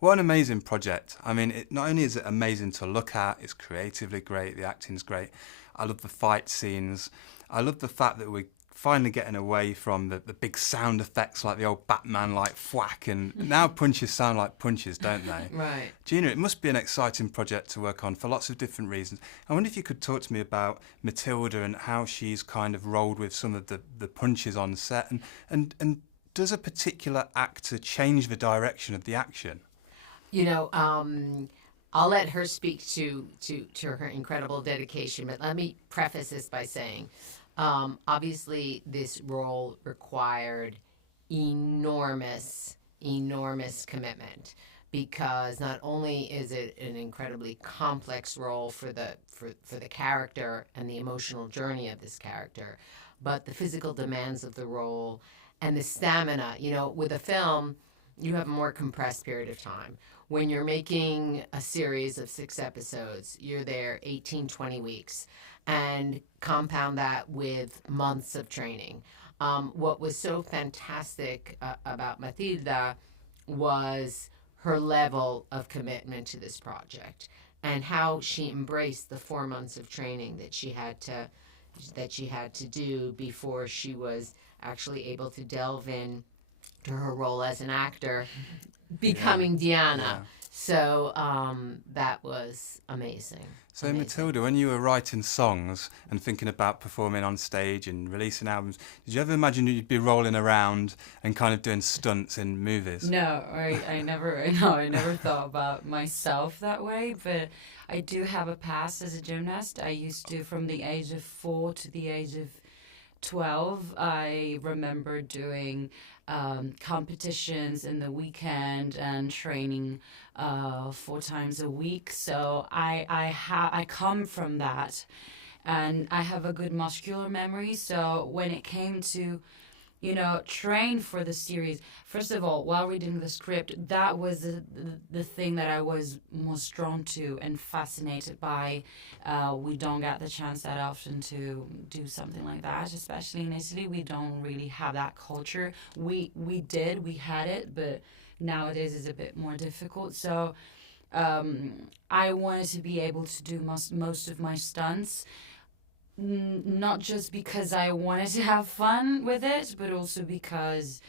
What an amazing project. I mean, not only is it amazing to look at, it's creatively great, the acting's great. I love the fight scenes. I love the fact that we're finally getting away from the big sound effects like the old Batman, like thwack, and now punches sound like punches, don't they? Right. Gina, it must be an exciting project to work on for lots of different reasons. I wonder if you could talk to me about Matilda and how she's kind of rolled with some of the punches on set, and does a particular actor change the direction of the action? You know, I'll let her speak to her incredible dedication, but let me preface this by saying, obviously, this role required enormous commitment, because not only is it an incredibly complex role for the character and the emotional journey of this character, but the physical demands of the role and the stamina. You know, with a film, you have a more compressed period of time. When you're making a series of 6 episodes, you're there 18, 20 weeks, and compound that with months of training. What was so fantastic about Matilda was her level of commitment to this project, and how she embraced the 4 months of training that she had to do before she was actually able to delve in to her role as an actor, becoming Diana. Yeah. So that was amazing. So Amazing. Matilda, when you were writing songs and thinking about performing on stage and releasing albums, did you ever imagine you'd be rolling around and kind of doing stunts in movies? No, I never thought about myself that way, but I do have a past as a gymnast. I used to, from the age of 4 to the age of 12, I remember doing competitions in the weekend and training 4 times a week. So I come from that, and I have a good muscular memory. So when it came to, train for the series, first of all, while reading the script, that was the thing that I was most drawn to and fascinated by. We don't get the chance that often to do something like that, especially in Italy. We don't really have that culture. We had it, but nowadays it's a bit more difficult. So I wanted to be able to do most of my stunts, not just because I wanted to have fun with it, but also because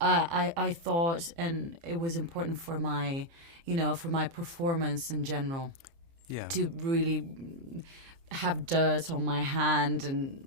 I thought, and it was important for my, for my performance in general, to really have dirt on my hand and,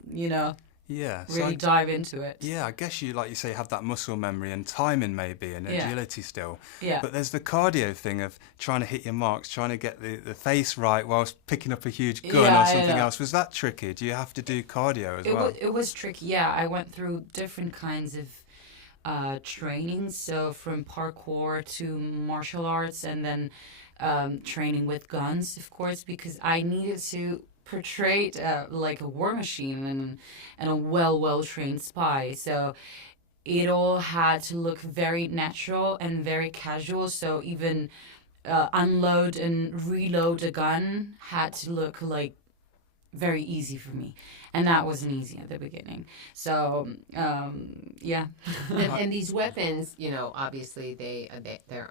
really dive into it. Yeah, I guess you, like you say, have that muscle memory and timing maybe and agility still. Yeah. But there's the cardio thing of trying to hit your marks, trying to get the face right whilst picking up a huge gun or something else. Was that tricky? Do you have to do cardio as well? It was tricky, yeah. I went through different kinds of training, so from parkour to martial arts, and then training with guns, of course, because I needed to portray like a war machine and a well trained spy. So it all had to look very natural and very casual. So even unload and reload a gun had to look like very easy for me, and that wasn't easy at the beginning. So yeah. And these weapons, obviously they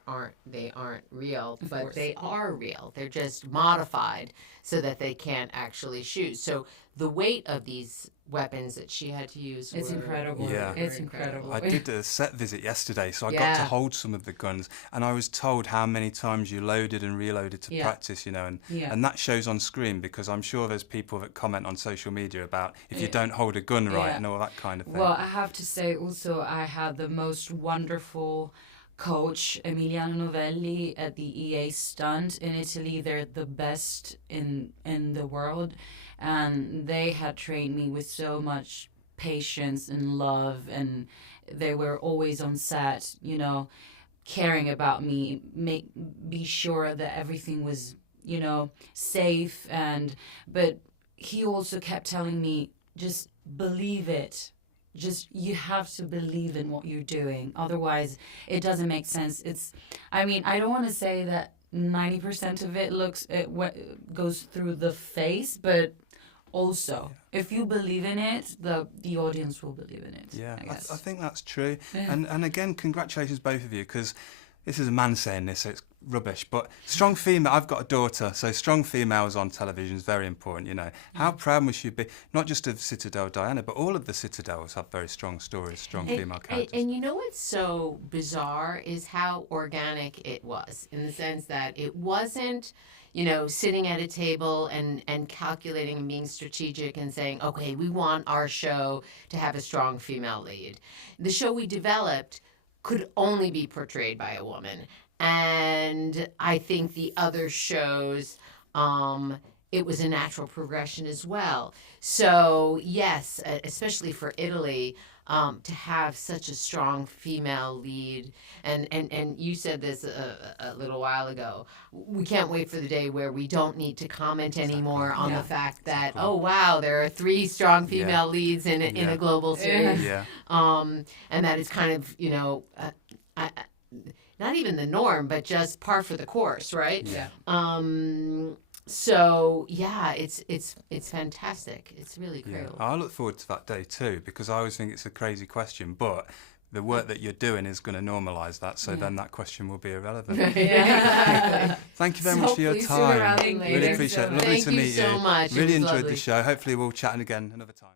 aren't real, but they are real. They're just modified so that they can't actually shoot. So the weight of these weapons that she had to use, it's incredible. Yeah. It's incredible. I did a set visit yesterday, so I got to hold some of the guns, and I was told how many times you loaded and reloaded to practice, and that shows on screen, because I'm sure there's people that comment on social media about if you don't hold a gun right and all that kind of thing. Well, I have to say also I had the most wonderful coach, Emiliano Novelli, at the EA Stunt in Italy. They're the best in the world, and they had trained me with so much patience and love, and they were always on set, caring about me, be sure that everything was, safe, but he also kept telling me, just believe it. You have to believe in what you're doing. Otherwise, it doesn't make sense. I don't want to say that 90% of it goes through the face, but also, if you believe in it, the audience will believe in it. Yeah, I guess. I think that's true. And again, congratulations both of you, because this is a man saying this, so it's rubbish, but strong female, I've got a daughter, so strong females on television is very important, you know. How proud must you be, not just of Citadel Diana, but all of the Citadels have very strong stories, strong female characters. And you know what's so bizarre is how organic it was, in the sense that it wasn't, you know, sitting at a table and calculating and being strategic and saying, okay, we want our show to have a strong female lead. The show we developed could only be portrayed by a woman. And I think the other shows, it was a natural progression as well. So yes, especially for Italy, to have such a strong female lead, and you said this a little while ago, we can't wait for the day where we don't need to comment anymore on the fact that, oh wow, there are 3 strong female leads in a global series. And that is kind of, you know, not even the norm, but just par for the course, right? Yeah. So yeah, it's fantastic. It's really cool. Yeah, I look forward to that day too, because I always think it's a crazy question, but the work that you're doing is going to normalise that, so then that question will be irrelevant. Exactly. Thank you very much for your Hopefully sooner time. rather than Really later. appreciate it. Lovely Thank to you meet so you. much. It Really was enjoyed lovely. the show. Hopefully we'll chat again another time.